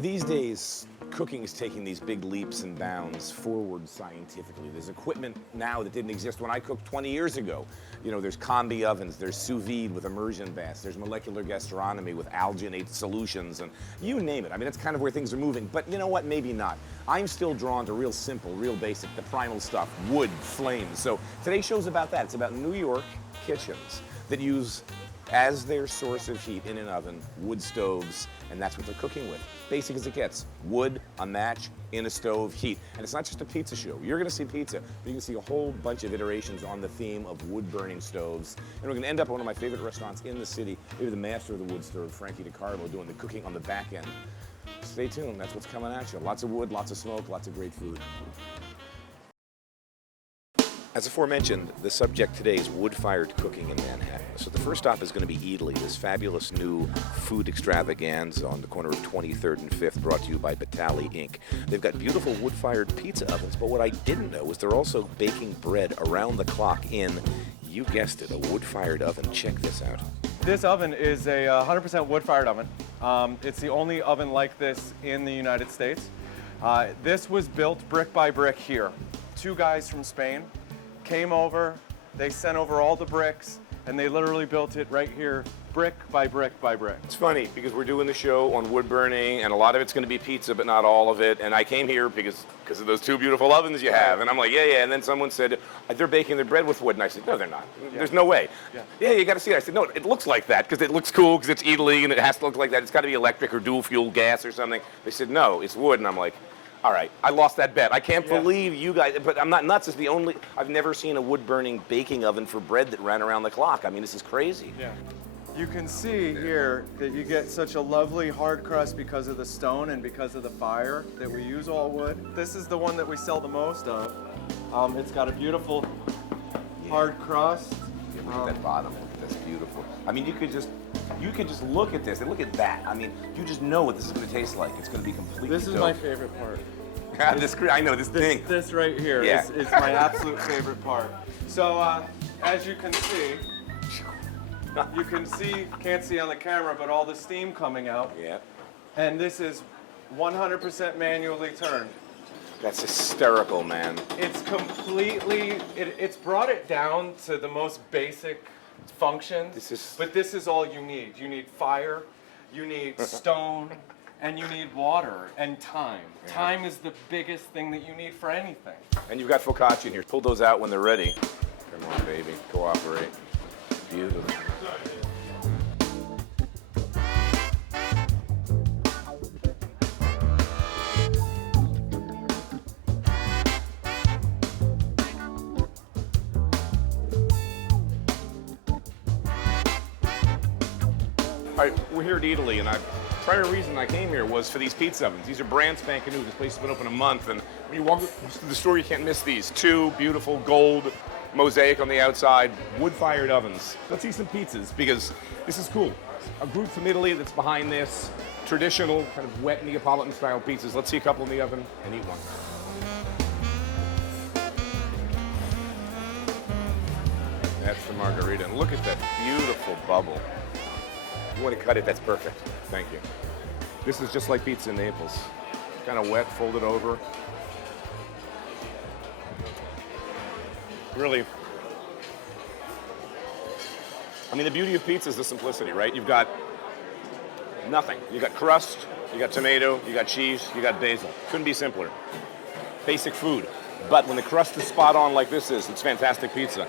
These days, cooking is taking these big leaps and bounds forward scientifically. There's equipment now that didn't exist when I cooked 20 years ago. You know, there's combi ovens, there's sous vide with immersion baths, there's molecular gastronomy with alginate solutions, and you name it. I mean, that's kind of where things are moving, but you know what, maybe not. I'm still drawn to real simple, real basic, the primal stuff, wood, flames. So today's show's about that. It's about New York kitchens that use as their source of heat in an oven, wood stoves, and that's what they're cooking with. Basic as it gets. Wood, a match, in a stove, heat. And it's not just a pizza show. You're gonna see pizza, but you can see a whole bunch of iterations on the theme of wood-burning stoves. And we're gonna end up at one of my favorite restaurants in the city, maybe the master of the wood stove, Frankie DeCarlo, doing the cooking on the back end. Stay tuned, that's what's coming at you. Lots of wood, lots of smoke, lots of great food. As aforementioned, the subject today is wood-fired cooking in Manhattan. So the first stop is going to be Eataly, this fabulous new food extravaganza on the corner of 23rd and 5th, brought to you by Eataly, Inc. They've got beautiful wood-fired pizza ovens, but what I didn't know is they're also baking bread around the clock in, you guessed it, a wood-fired oven. Check this out. This oven is a 100% wood-fired oven. It's the only oven like this in the United States. This was built brick by brick here. Two guys from Spain came over, they sent over all the bricks, and they literally built it right here, brick by brick by brick. It's funny because we're doing the show on wood burning, and a lot of it's going to be pizza, but not all of it. And I came here because of those two beautiful ovens you have, and I'm like, yeah. And then someone said they're baking their bread with wood, and I said, no, they're not. Yeah. There's no way. Yeah, you got to see it. I said, no, it looks like that because it looks cool because it's Eataly and it has to look like that. It's got to be electric or dual fuel gas or something. They said, no, it's wood, and I'm like, all right, I lost that bet. I can't believe you guys, but I'm not nuts. It's the only, I've never seen a wood-burning baking oven for bread that ran around the clock. I mean, this is crazy. Yeah. You can see here that you get such a lovely hard crust because of the stone and because of the fire that we use all wood. This is the one that we sell the most of. It's got a beautiful hard crust. Yeah, look at that bottom. Look at this, beautiful. I mean, you could just look at this and look at that. I mean, you just know what this is going to taste like. It's going to be completely This is dope. my favorite part. I know this thing. This right here is my absolute favorite part. So as you can see, can't see on the camera, but all the steam coming out. Yeah. And this is 100% manually turned. That's hysterical, man. It's completely, it's brought it down to the most basic functions, but this is all you need. You need fire, you need stone, and you need water and time. Yeah. Time is the biggest thing that you need for anything. And you've got focaccia in here. Pull those out when they're ready. Come on, baby. Cooperate. Beautiful. All right, we're here at Eataly, and primary reason I came here was for these pizza ovens. These are brand spanking new. This place has been open a month, and when you walk through the store, you can't miss these. Two beautiful gold mosaic on the outside, wood-fired ovens. Let's eat some pizzas, because this is cool. A group from Italy that's behind this, traditional, kind of wet Neapolitan-style pizzas. Let's see a couple in the oven and eat one. That's the margarita, and look at that beautiful bubble. You want to cut it, that's perfect. Thank you. This is just like pizza in Naples. Kind of wet, folded over. Really, I mean, the beauty of pizza is the simplicity, right? You've got nothing. You got crust, you got tomato, you got cheese, you got basil. Couldn't be simpler. Basic food. But when the crust is spot on like this is, it's fantastic pizza.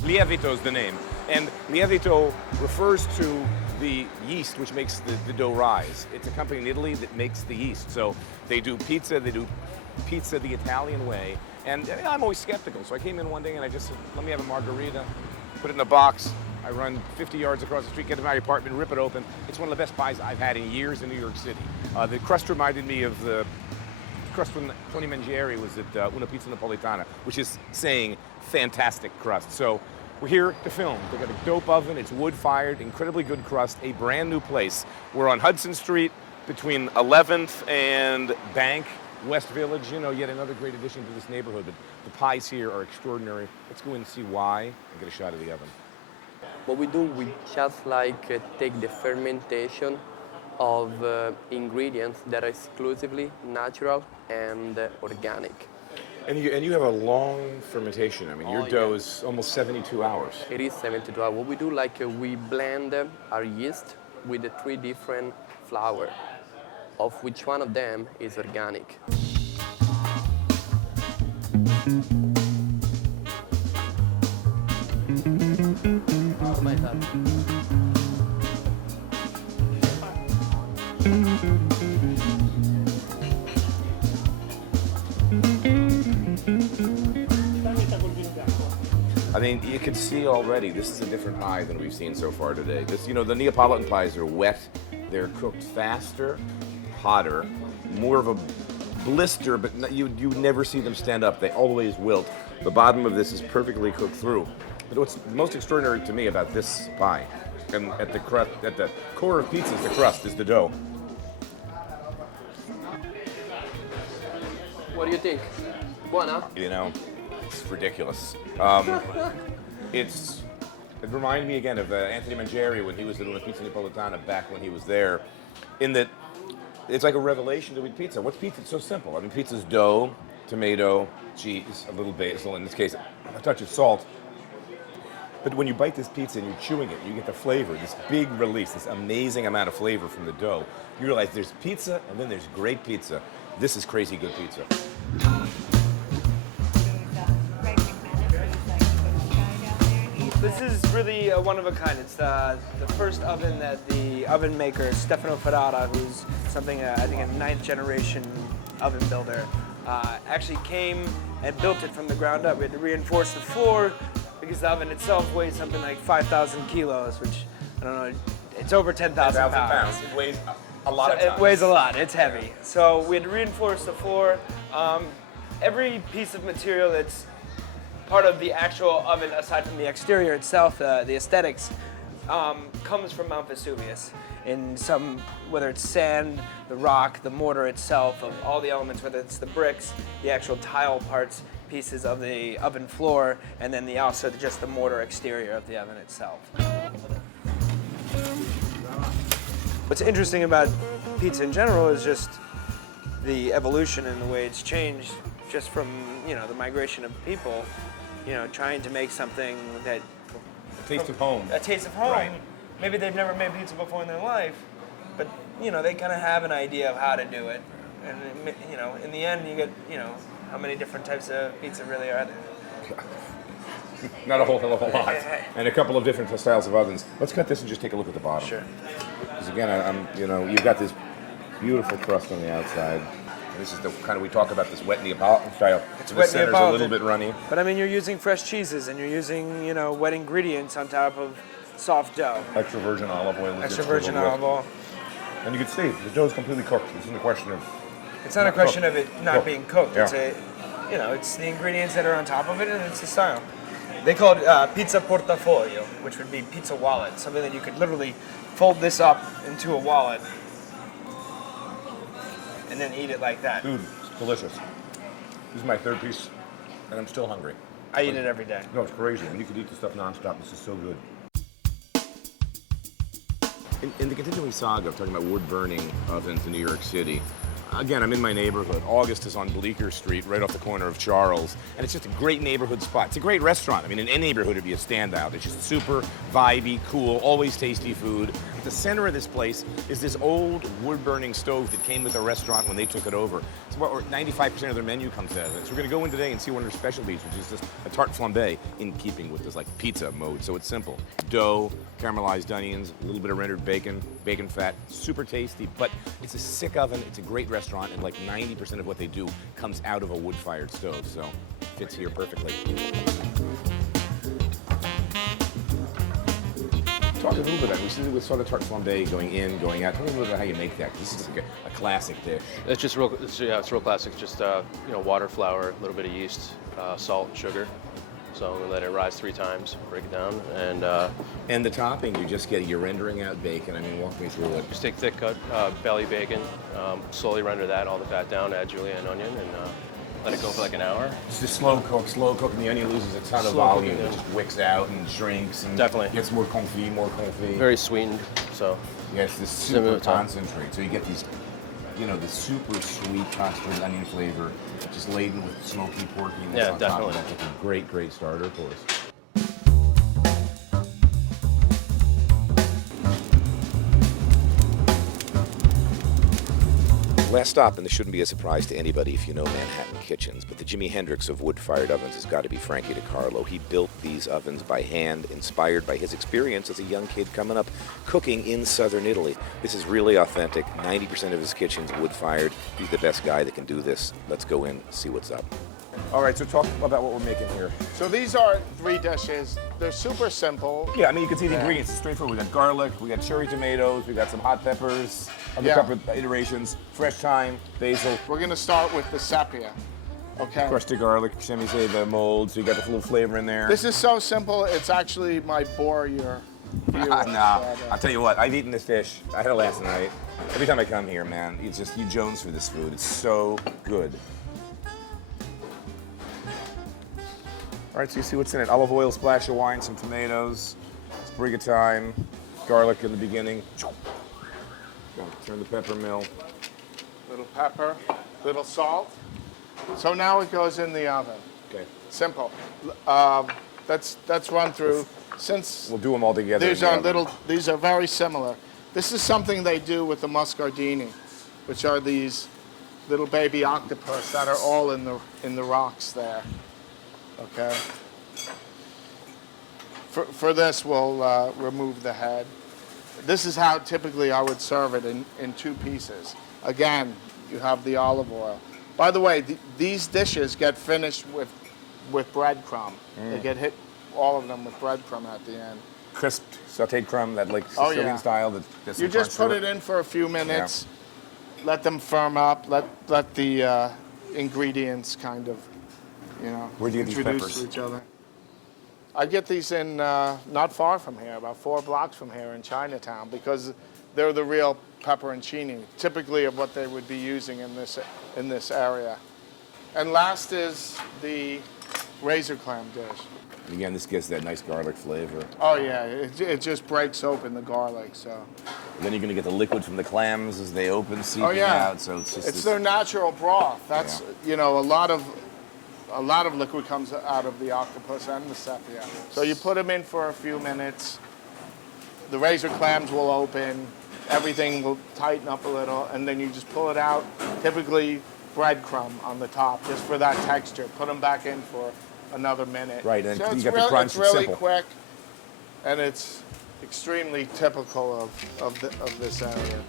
Lievito is the name. And lievito refers to the yeast which makes the dough rise. It's a company in Italy that makes the yeast. So they do pizza the Italian way. And I'm always skeptical. So I came in one day and I just said, let me have a margarita, put it in a box. I run 50 yards across the street, get to my apartment, rip it open. It's one of the best pies I've had in years in New York City. The crust reminded me of the crust when Tony Mangieri was at Una Pizza Napolitana, which is saying fantastic crust. So we're here to film. They've got a dope oven, it's wood-fired, incredibly good crust, a brand new place. We're on Hudson Street between 11th and Bank West Village, you know, yet another great addition to this neighborhood. But the pies here are extraordinary. Let's go in and see why and get a shot of the oven. What we do, we just take the fermentation of ingredients that are exclusively natural and organic. And you have a long fermentation. I mean, your dough yeah. is almost 72 hours. It is 72 hours. What we do, we blend our yeast with the 3 different flour, of which one of them is organic. Oh my God. I mean, you can see already, this is a different pie than we've seen so far today. This, you know, the Neapolitan pies are wet. They're cooked faster, hotter, more of a blister, but you never see them stand up. They always wilt. The bottom of this is perfectly cooked through. But what's most extraordinary to me about this pie, and at the crust, at the core of pizza is the crust, is the dough. What do you think? Buona? You know, it's ridiculous. It reminded me again of Anthony Mangieri when he was doing the Pizza Napolitana back when he was there, in that it's like a revelation to eat pizza. What's pizza? It's so simple. I mean, pizza's dough, tomato, cheese, a little basil, in this case, a touch of salt. But when you bite this pizza and you're chewing it, you get the flavor, this big release, this amazing amount of flavor from the dough. You realize there's pizza and then there's great pizza. This is crazy good pizza. This is really one of a kind. It's the first oven that the oven maker, Stefano Ferrara, who's something, I think a 9th generation oven builder, actually came and built it from the ground up. We had to reinforce the floor because the oven itself weighs something like 5,000 kilos, which, I don't know, it's over 10,000 pounds. It weighs a lot of It weighs a lot, it's heavy. So we had to reinforce the floor. Every piece of material that's part of the actual oven, aside from the exterior itself, the aesthetics, comes from Mount Vesuvius. In some, whether it's sand, the rock, the mortar itself, of all the elements, whether it's the bricks, the actual tile parts, pieces of the oven floor, and then also just the mortar exterior of the oven itself. What's interesting about pizza in general is just the evolution and the way it's changed, just from the migration of people, trying to make something that A taste of home. a taste of home. Right. Maybe they've never made pizza before in their life, but they kind of have an idea of how to do it. And in the end, you get how many different types of pizza really are there? Not a whole hell of a lot. And a couple of different styles of ovens. Let's cut this and just take a look at the bottom. Sure. Because again, you've got this beautiful crust on the outside. And this is the kind of, we talk about this wet Neapolitan style. It's the wet center's Neapolitan. a little bit runny. But I mean, you're using fresh cheeses and you're using wet ingredients on top of soft dough. Extra virgin olive oil. Extra virgin olive oil. And you can see the dough's completely cooked. This isn't a question of. It's not a question of it not Cooked. being cooked. Yeah. It's it's the ingredients that are on top of it, and it's the style. They call it pizza portafoglio, which would be pizza wallet, something that you could literally fold this up into a wallet and then eat it like that. Dude, it's delicious. This is my third piece, and I'm still hungry. I eat it every day. No, it's crazy. And you could eat this stuff nonstop. This is so good. In the continuing saga of talking about wood-burning ovens in New York City, again, I'm in my neighborhood. August is on Bleecker Street, right off the corner of Charles, and it's just a great neighborhood spot. It's a great restaurant. I mean, in any neighborhood, it'd be a standout. It's just super vibey, cool, always tasty food. At the center of this place is this old wood-burning stove that came with the restaurant when they took it over. It's about 95% of their menu comes out of it. So we're gonna go in today and see one of their specialties, which is just a tarte flambé, in keeping with this like pizza mode. So it's simple: dough, caramelized onions, a little bit of rendered bacon, bacon fat, super tasty. But it's a sick oven. It's a great restaurant, and like 90% of what they do comes out of a wood-fired stove. So it fits here perfectly. Talk a little bit about, we see we saw the tarte flambé going in, going out. Talk a little bit about how you make that. This is like a classic dish. It's just it's real classic. Just water, flour, a little bit of yeast, salt, sugar. So I'm gonna let it rise 3 times, break it down, and And the topping, you're rendering out bacon. I mean, walk me through it. just take thick cut belly bacon, slowly render that, all the fat down, add julienne onion, and let it go for like an hour. It's just slow cook, and the onion loses a ton of Slow volume. cooking, It yeah. just wicks out and shrinks and Definitely. gets more confit. Very sweetened, so Yes, this Similar super to- concentrate. So you get these, the super sweet custard onion flavor, just laden with smoky porkiness Yeah, on top definitely. of that. It's a great, great starter for us. Last stop, and this shouldn't be a surprise to anybody if you know Manhattan kitchens, but the Jimi Hendrix of wood-fired ovens has got to be Frankie DeCarlo. He built these ovens by hand, inspired by his experience as a young kid coming up cooking in southern Italy. This is really authentic. 90% of his kitchen's wood-fired. He's the best guy that can do this. Let's go in, see what's up. All right, so talk about what we're making here. So these are 3 dishes. They're super simple. Yeah, I mean, you can see the ingredients. It's straightforward. We got garlic, we got cherry tomatoes, we got some hot peppers, other Yeah. pepper iterations, fresh thyme, basil, We're gonna start with the sepia, okay? crushed garlic, chemise, the mold, so you got the little flavor in there. This is so simple, it's actually might bore your viewers. No, I'll tell you what, I've eaten this dish. I had it last night. Every time I come here, man, it's just, you Jones for this food. It's so good. All right, so you see what's in it. Olive oil, splash of wine, some tomatoes, sprig of thyme, garlic in the beginning. Turn the pepper mill. Little pepper, little salt. So now it goes in the oven. Okay. Simple. Let's run through. Since We'll do them all together. these are very similar. This is something they do with the muscardini, which are these little baby octopus that are all in the rocks there. Okay. For this, we'll remove the head. This is how typically I would serve it in 2 pieces. Again, you have the olive oil. By the way, these dishes get finished with breadcrumb. They get hit, all of them, with breadcrumb at the end. Crisped, sauteed crumb, that like Oh, Sicilian yeah. style. You just put it in for a few minutes, let them firm up, let the ingredients kind of, Where'd you get these introduce peppers? to each other. I get these in not far from here, about 4 blocks from here in Chinatown, because they're the real pepperoncini, typically of what they would be using in this area. And last is the razor clam dish. Again, this gets that nice garlic flavor. Oh yeah, it just breaks open the garlic, so. Then you're gonna get the liquid from the clams as they open, seeping Oh yeah, out. So it's just it's this- their natural broth. That's a lot of liquid comes out of the octopus and the sepia. So you put them in for a few minutes. The razor clams will open. Everything will tighten up a little, and then you just pull it out. Typically breadcrumb on the top, just for that texture. Put them back in for another minute. Right, and so you it's got the crunch, It's it's really simple. quick, and it's extremely typical of this area.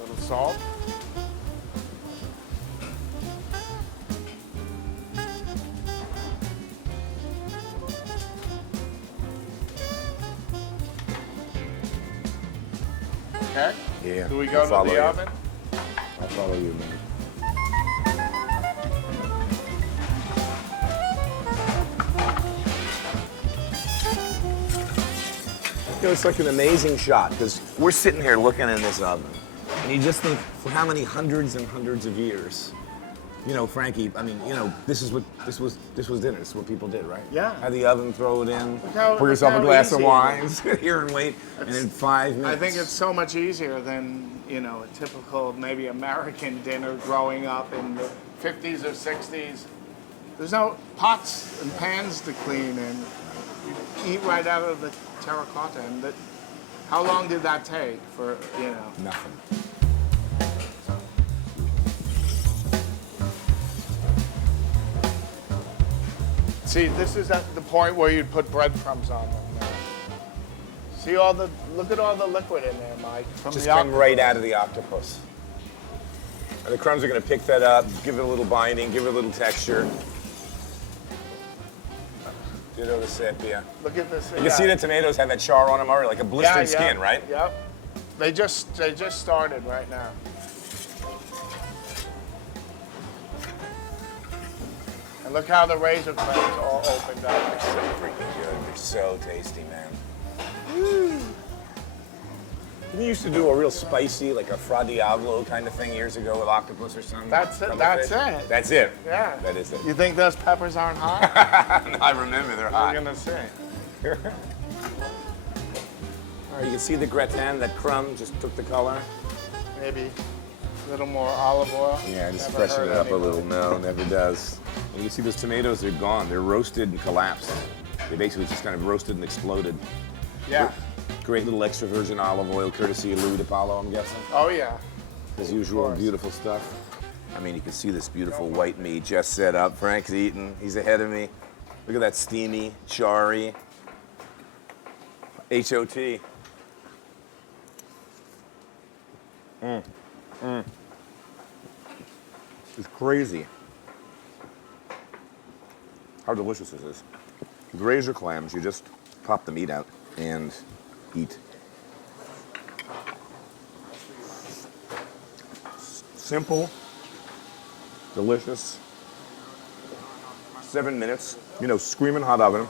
Little salt. Okay. Yeah. Do we go I'll to follow the you. oven? I'll follow you, man. It's like an amazing shot because we're sitting here looking in this oven, and you just think, for how many hundreds and hundreds of years, Frankie. I mean, this was dinner. This is what people did, right? Yeah. Have the oven, throw it in, how- pour yourself a look how glass of easy it wine, sit here and wait, and in 5 minutes. I think it's so much easier than, a typical maybe American dinner growing up in the 50s or 60s. There's no pots and pans to clean, and you eat right out of the terracotta. And how long did that take for, Nothing. See, this is at the point where you'd put breadcrumbs on them now. See look at all the liquid in there, Mike. From Just the came octopus. right out of the octopus. And the crumbs are going to pick that up, give it a little binding, give it a little texture. Ditto the sepia. Look at this. You can see the tomatoes have that char on them already, like a blistered skin, right? Yep. They just started right now. And look how the razor clams all opened up. So freaking good. They're so tasty, man. We used to do a real spicy, like a fra diavolo kind of thing years ago with octopus or something. That's it. from the That's fish. it. That's it. Yeah. That is it. You think those peppers aren't hot? I remember they're I'm hot. gonna say. All right, you can see the gratin, that crumb just took the color. Maybe a little more olive oil. Yeah, just Never freshen hurt it up a anyone. little. No, never does. And you can see those tomatoes, they're gone. They're roasted and collapsed. They basically just kind of roasted and exploded. Yeah. Great little extra virgin olive oil, courtesy of Louis DiPaolo, I'm guessing. Oh yeah. As usual, course. beautiful stuff. I mean, you can see this beautiful white meat just set up. Frank's eating. He's ahead of me. Look at that steamy, charry. HOT. It's crazy how delicious this is. Grazer clams, you just pop the meat out and eat. Simple, delicious. 7 minutes, you know, screaming hot oven.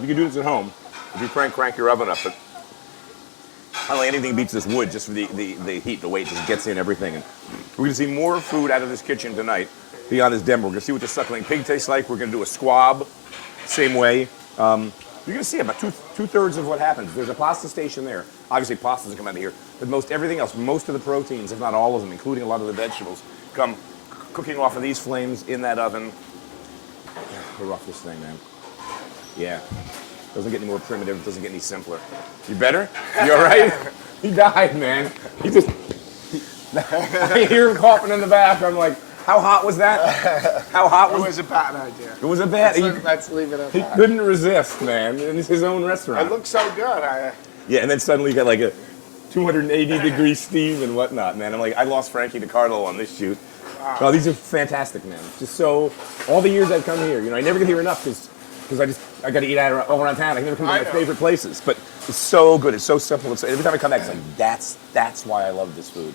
You can do this at home if you crank your oven up, but I don't think anything beats this wood just for the heat, the weight just gets in everything. And we're gonna see more food out of this kitchen tonight beyond this demo. We're gonna see what the suckling pig tastes like. We're gonna do a squab, same way. You're gonna see about two-thirds of what happens. There's a pasta station there. Obviously pastas will come out of here, but everything else, most of the proteins, if not all of them, including a lot of the vegetables, come cooking off of these flames in that oven. We're off this thing, man. Yeah. Doesn't get any more primitive, doesn't get any simpler. You better? You all right? He died, man. I hear him coughing in the back. I'm like, how hot was that? How hot It was was a bad idea. it? Was a bad. Let's leave it at He that. couldn't resist, man. And it's his own restaurant. It looks so good. Yeah, and then suddenly you got like a 280-degree steam and whatnot, man. I'm like, I lost Frankie DeCarlo on this shoot. Oh, these are fantastic, man. Just so, all the years I've come here, you know, I never get here enough because I got to eat out all around town. I can never come to I my know. favorite places. But it's so good. It's so simple. It's, every time I come back, it's like, that's why I love this food.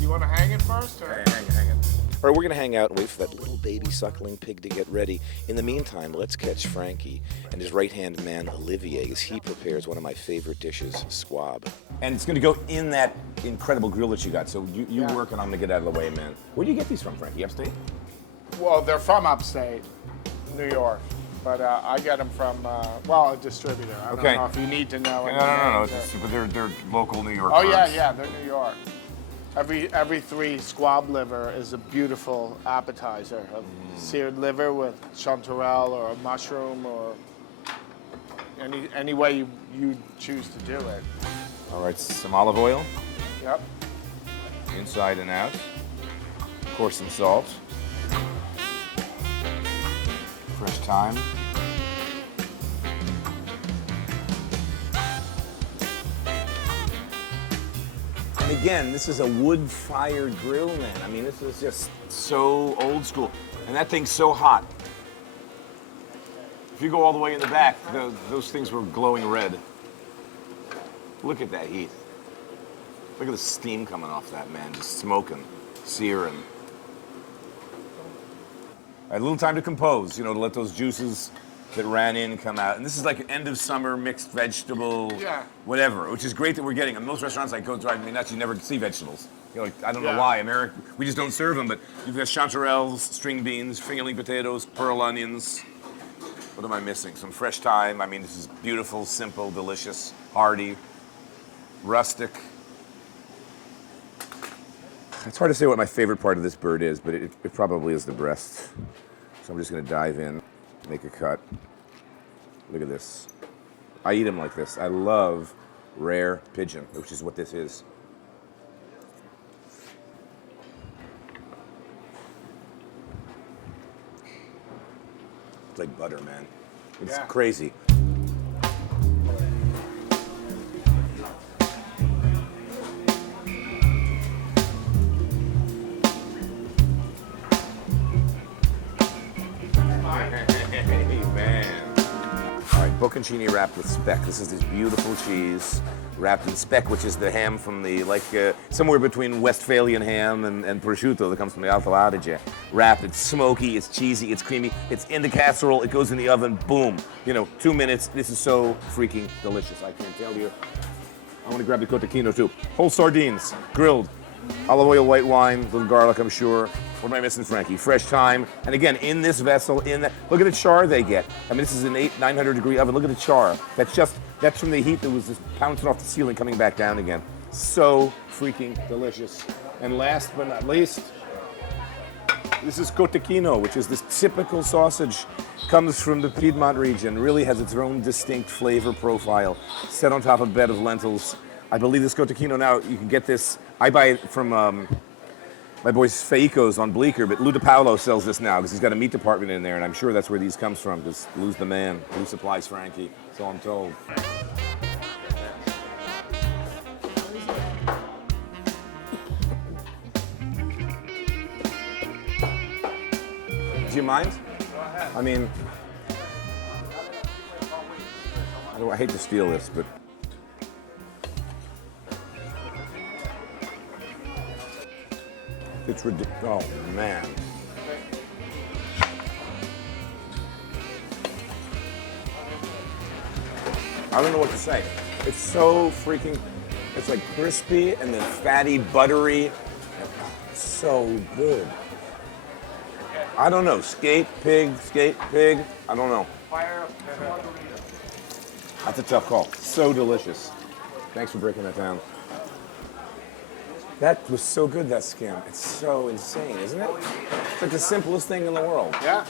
You want to hang it first? Or? Hang it. All right, we're going to hang out and wait for that little baby suckling pig to get ready. In the meantime, let's catch Frankie and his right-hand man, Olivier, as he prepares one of my favorite dishes, squab. And it's going to go in that incredible grill that you got. So you work and I'm going to get out of the way, man. Where do you get these from, Frankie? Upstate? Well, they're from upstate, New York. But I get them from, a distributor. I don't know if you need to know. No. But they're local New York. Oh, farms. yeah, they're New York. Every 3 squab liver is a beautiful appetizer of seared liver with chanterelle or a mushroom or any way you choose to do it. All right, some olive oil, Yep. inside and out. Of course, some salt. Fresh thyme. And again, this is a wood-fired grill, man. I mean, this is just so old school. And that thing's so hot. If you go all the way in the back, those things were glowing red. Look at that heat. Look at the steam coming off that, man. Just smoking, searing. I had a little time to compose, you know, to let those juices that ran in come out. And this is like an end of summer mixed vegetable, whatever, which is great that we're getting. And most restaurants like go drive me nuts, you never see vegetables. You know, like, I don't know why, America, we just don't serve them, but you've got chanterelles, string beans, fingerling potatoes, pearl onions. What am I missing? Some fresh thyme. I mean, this is beautiful, simple, delicious, hearty, rustic. It's hard to say what my favorite part of this bird is, but it probably is the breast. So I'm just gonna dive in, make a cut. Look at this. I eat them like this. I love rare pigeon, which is what this is. It's like butter, man. It's crazy. Hey, man. All right, bocconcini wrapped with speck. This is this beautiful cheese wrapped in speck, which is the ham from the, somewhere between Westphalian ham and prosciutto that comes from the Alto Adige. Wrapped, it's smoky, it's cheesy, it's creamy, it's in the casserole, it goes in the oven, boom. 2 minutes. This is so freaking delicious, I can't tell you. I want to grab the cotechino too. Whole sardines, grilled, olive oil, white wine, little garlic, I'm sure. What am I missing, Frankie? Fresh thyme. And again, in this vessel, look at the char they get. I mean, this is an 900 degree oven. Look at the char. That's from the heat that was just bouncing off the ceiling, coming back down again. So freaking delicious. And last but not least, this is cotechino, which is this typical sausage. Comes from the Piedmont region, really has its own distinct flavor profile, set on top of a bed of lentils. I believe this cotechino now, you can get this, I buy it from my boys Faico's on Bleecker, but Lou DiPaolo sells this now because he's got a meat department in there, and I'm sure that's where these comes from, because Lou's the man. Lou supplies Frankie, so I'm told. Do you mind? I mean, I hate to steal this, but it's ridiculous. Oh, man. I don't know what to say. It's so freaking, it's like crispy and then fatty, buttery. So good. I don't know, skate pig. I don't know. That's a tough call. So delicious. Thanks for breaking that down. That was so good, that skim. It's so insane, isn't it? It's like the simplest thing in the world. Yeah.